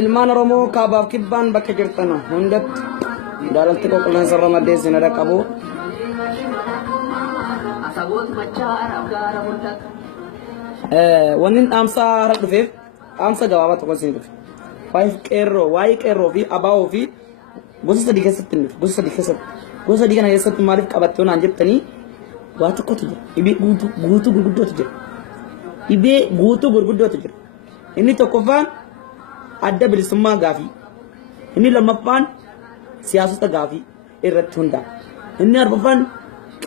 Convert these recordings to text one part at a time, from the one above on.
Ilmaan Oromoo kaabaaf kibbaan bakka jirtan hundatti jaalalti qulqullinsa Ramadee sinada qabu. Wanni dhaamsaa hara dhufeef dhaamsa gabaabaa tokko isin dhufe. Waa'ee qeerroo fi abaa'oo fi gosa sadii keessatti hin dhufe. Gosa sadii kana keessatti maaliif qabattee naan jettanii waa tokkotu jira. Dhibee guutuu gurguddootu jira. Dhibee guutuu gurguddootu jira. Inni tokkoffaan adda bilisummaa gaafii. Inni lammaffaan siyaasota gaafii irratti hundaa'a. Inni arfaffaan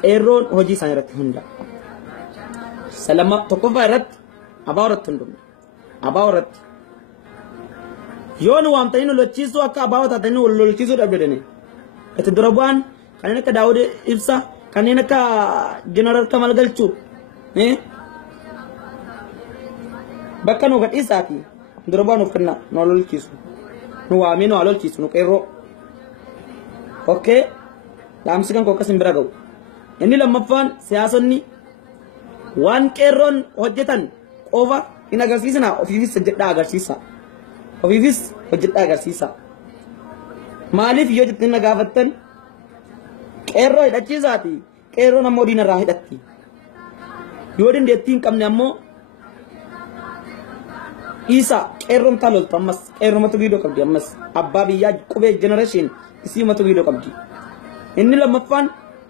qeerroon hojii isaanii irratti hundaa'a. Tokkoffaa irratti abaa'oo irratti hundoofne. Abaa'oo irratti yoo nu waamtanii nu lolchiisuu akka abaa'oo taatanii wal lolchiisuu dhabdanii itti dura bu'aan kanneen akka Daawud Ibsaa kanneen akka Jeneraal Kamal Galchuu bakka nu gadhiisaati dura bu'aan of kennaa nu lolchiisu nu waamee nu lolchiisu nu qeerroo. Okay, dhaamsi kan kokkas hin bira ga'u. Inni lammaffaan siyaasonni waan qeerroon hojjetan qofa hin agarsiisna ofiifis hojjedhaa agarsiisa. Ofiifis hojjedhaa agarsiisa. Maaliif yoo jettanii na gaafattan qeerroo hidhachiisaati. Qeerroon ammoo diinarraa hidhatti. Yoo dandeettii hin qabne ammoo isa qeerroon taaloltu ammas qeerroomatu viidiyoo qabdi ammas abbaa biyyaa qubee jenereeshin isii matu viidiyoo qabdi. Inni lammaffaan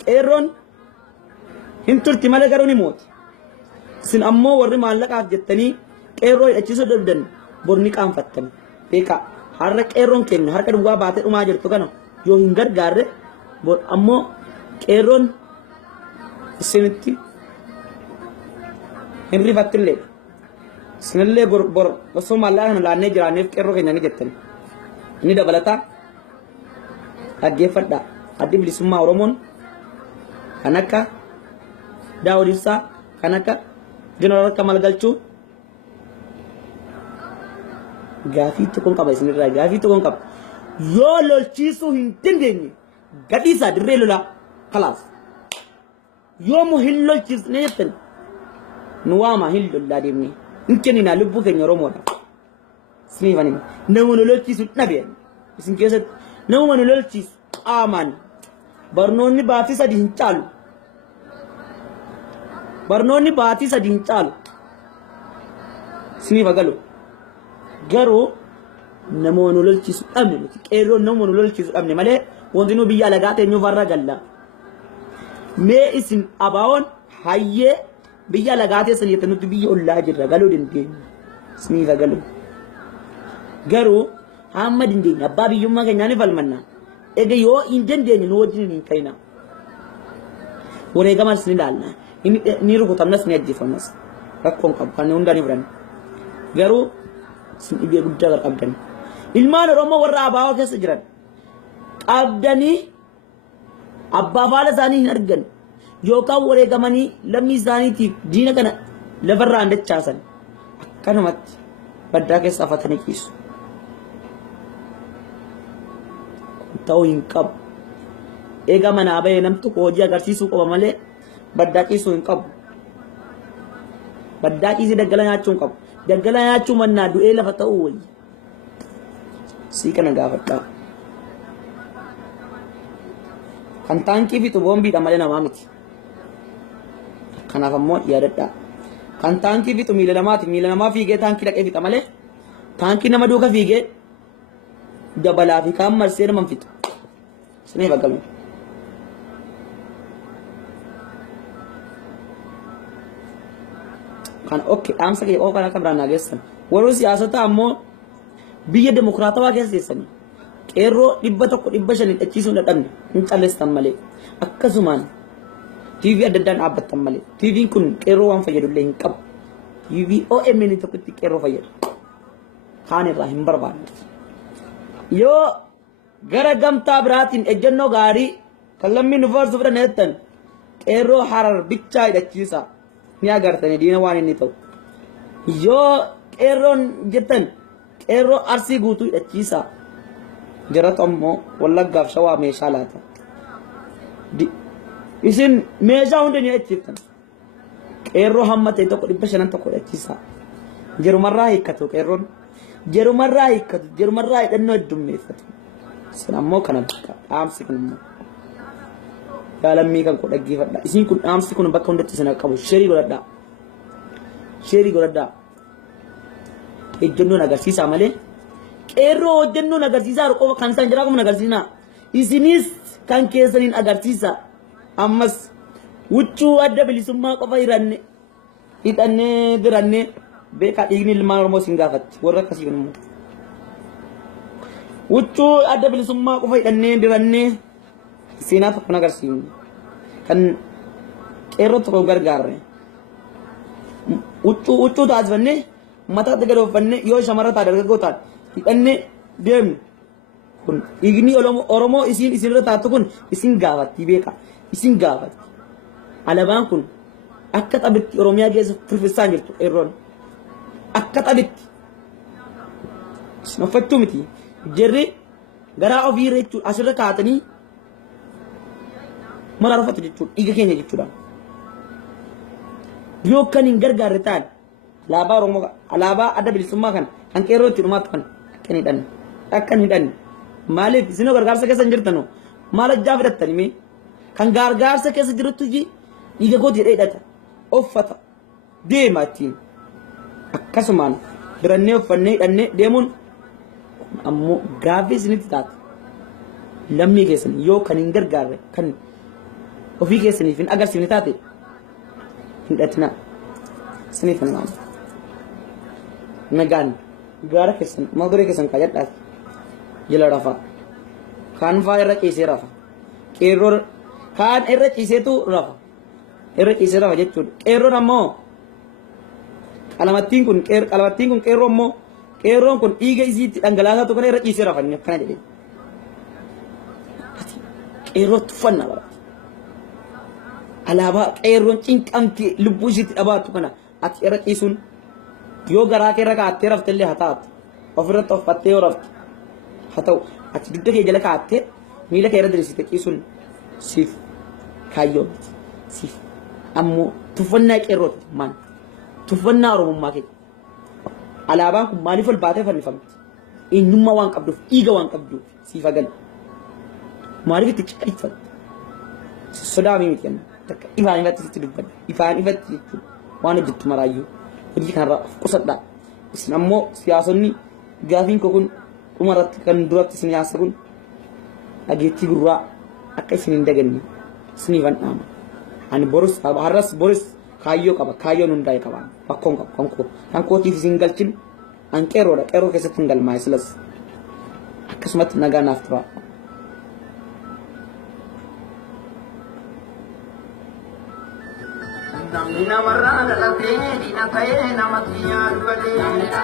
qeerroon hin turti malee garuu ni mooti. Isin ammoo warri maallaqaaf jettanii qeerroo hidhachiisuu dhabdan borni qaanfattan. Beekaa har'a qeerroon keenya harka duwwaa baatee dhumaa jirtu kana yoo hin gargaarre bor ammoo qeerroon isinitti hin rifattillee. Isinillee bor osoo maallaqaa kana laannee jiraanneef qeerroo keenya ni jettani. Inni dabalataa dhaggeeffadhaa. Addi bilisummaa Oromoon kan akka Daawud Ibsaa kan akka Jeneraal Kamal Galchuu gaafii tokkoon qaba isinirraa gaafii tokkoon qaba. Yoo lolchiisuu hin dandeenye gadhiisaa dirree lolaa kalaas. Yoo mu hin lolchiisne jettan nu waama hin lollaa deemnee hin kenninaa lubbuu keenya Oromoodha. Isiniifani nama nu lolchiisu dhabeen isin keessatti nama nu lolchiisu qaamaan barnoonni baatii sadii hin caalu. Barnoonni baatii sadii hin caalu. Isiniif agalu. Garuu nama nu lolchiisu dhabne nuti qeerroon nama nu lolchiisu dhabne malee wanti nu biyya alagaa teenyuuf har'a galla. Mee isin abaa'oon hayyee biyya alagaa teessan jettanii nuti biyya ollaa jirra galuu dandeenya. Isiniif agalu. Garuu hamma dandeenya abbaa biyyummaa keenyaa ni falmanna. Ega yoo hin dandeenye nu wajjin hin ka'ina. Wareegamas ni ilaalla. Ni rukutamnas ni ajjeefamnas. Rakkoon qabu kan hundaa ni furan. Garuu isin dhibee guddaa qabdan. Ilmaan Oromoo warra abaa'oo keessa jiran qabdanii abbaa faala isaanii hin argan yookaan wareegamanii lammii isaaniitiif diina kana lafarraa handachaasan akkanumatti baddaa keessa afatanii ciisu. Ta'uu hin qabu. Eega manaa bahee namtu hojii agarsiisuu qaba malee baddaa ciisuu hin qabu. Baddaa ciisee daggala nyaachuu hin qabu. Daggala nyaachuu mannaa du'ee lafa ta'uu wayyi. Sii kana gaafadhaa. Kan taankii fitu boombiidha malee namaa miti. Kanaaf ammoo yaadadhaa. Kan taankii fitu miila namaati. Miila namaa fiigee taankii dhaqee fixa malee taankii nama duuka fiigee dabalaa fi kaan marsee nama fitu. Isiniif agalu. Kan okke dhaamsa kee qofa kan akka biraan naageessan. Warri siyaasota ammoo biyya demokraatawaa keessa teessanii qeerroo 100 hidhachiisuu dadhabne hin calleessan malee akkasumaan TV adda addaan dhaabbattan malee TV'n kun qeerroo waan fayyadullee hin qabu. TV OMN tokkotti qeerroo fayyadu. Kaan irraa hin barbaanne. Yoo gara gamtaa biraatiin ejjennoo gaarii kan lammiin nu faarsu fudhan jettan qeerroo Harar bichaa hidhachiisa ni agartanii diina waan inni ta'u. Yoo qeerroon jettan qeerroo Arsii guutuu hidhachiisa jiratu ammoo Wallaggaaf Shawaa meeshaa laata. Isin meeshaa hundi ni hidhachiiftan. Qeerroo hamma ta'e tokko 500 tokko hidhachiisa. Jirumarraa hiikkatu qeerroon jerumarraa hiikkatu jerumarraa hidhannoo heddummeeffatu isin ammoo kana bakka dhaamsi kun immoo gaalammii kan koo dhaggeeffadha isin kun dhaamsi kun bakka hundatti isin qabu sheerii godhadhaa ejjennoon agarsiisaa malee qeerroo hojjennoon agarsiisaa qofa kan isaan jiraa kuma agarsiisnaa isinis kan keessaniin agarsiisa ammas huccuu adda bilisummaa qofa hidhannee dirannee beekaa dhiigni ilmaan Oromoo sin gaafatti warra akkasii kun immoo huccuu adda bilisummaa qofa hidhannee dirannee seenaa tokko agarsiifne kan qeerroo tokko gargaarre huccuu taasifannee mataatti gad oofannee yoo shamarra taate dargaggoo taate hidhannee deemnu kun dhiigni Oromoo isinirra taatu kun isin gaafatti beekaa isin gaafatti alaabaan kun akka taphitti Oromiyaa keessa firfirsaa jirtu qeerroon akka taphitti sinoffachuu miti jirri garaa ofii irra jechuudha asirra kaatanii maraa rufatu jechuudha dhiiga keenya jechuudha yoo kan hin gargaarre ta'an alaabaa Oromoo alaabaa adda bilisummaa kana kan qeerroo itti dhumaatu kan akka hin hidhanne maaliif isinoo gargaarsa keessa hin jirtanu maal ajjaa fidhattani mee kan gargaarsa keessa jirtu dhiiga kooti jedhee hidhata uffata deema ittiin akkasumaan dirannee uffannee hidhannee deemuun ammoo gaaffii isinitti taate lammii keessan yoo kan hin gargaarre kan ofii keessaniif hin agarsiifne taate hidhatinaa isiniif hin maamu nagaan gaara keessan maqduree keessan kaayadhaas jala rafa kaan faa irra ciisee rafa qeerroo kaan irra ciiseetu rafa irra ciisee rafa jechuudha qeerroon ammoo qalamattiin kun qeerroo ammoo qeerroon kun dhiiga isiitti dhangalaasaa tokko irra ciisee rafa akkana jedhee qeerroo tuffannaa bara alaabaa qeerroon cinqamti lubbuu isiitti dhabaatu kana ati irra ciisuun yoo garaa kee irra kaattee raftellee haa taatu ofirratti uffattee yoo rafte haa ta'u ati dugda kee jala kaattee miila kee irra diriirsite ciisuun siif kaayyoo miti siif ammoo tuffannaa qeerrooti maan tuffannaa Oromummaa kee alaabaan kun maaliif ol baatee fannifamti eenyummaa waan qabduuf dhiiga waan qabduuf siif agal maaliif itti ciqaiffatte sodaa miti kenna takka ifaan ifatti sitti dubbadha ifaan ifatti jechuudha waan hojjettu maraayyuu hojii kanarraa of qusadhaa isin ammoo siyaasonni gaafiin koo kun dhumarratti kan duratti isin yaasa kun dhageettii gurraa akka isin hin daganne isiniifan dhaama ani borus har'as boris kaayyoo qaba kaayyoon hundaa'e qaba bakkoon qaba kan kootiif isin galchin an qeerroodha qeerroo keessatti hin galmaa'e silas akkasumatti nagaa naaf tura. Namni namarraa dhalatee diina ta'ee namatti yaadu galee.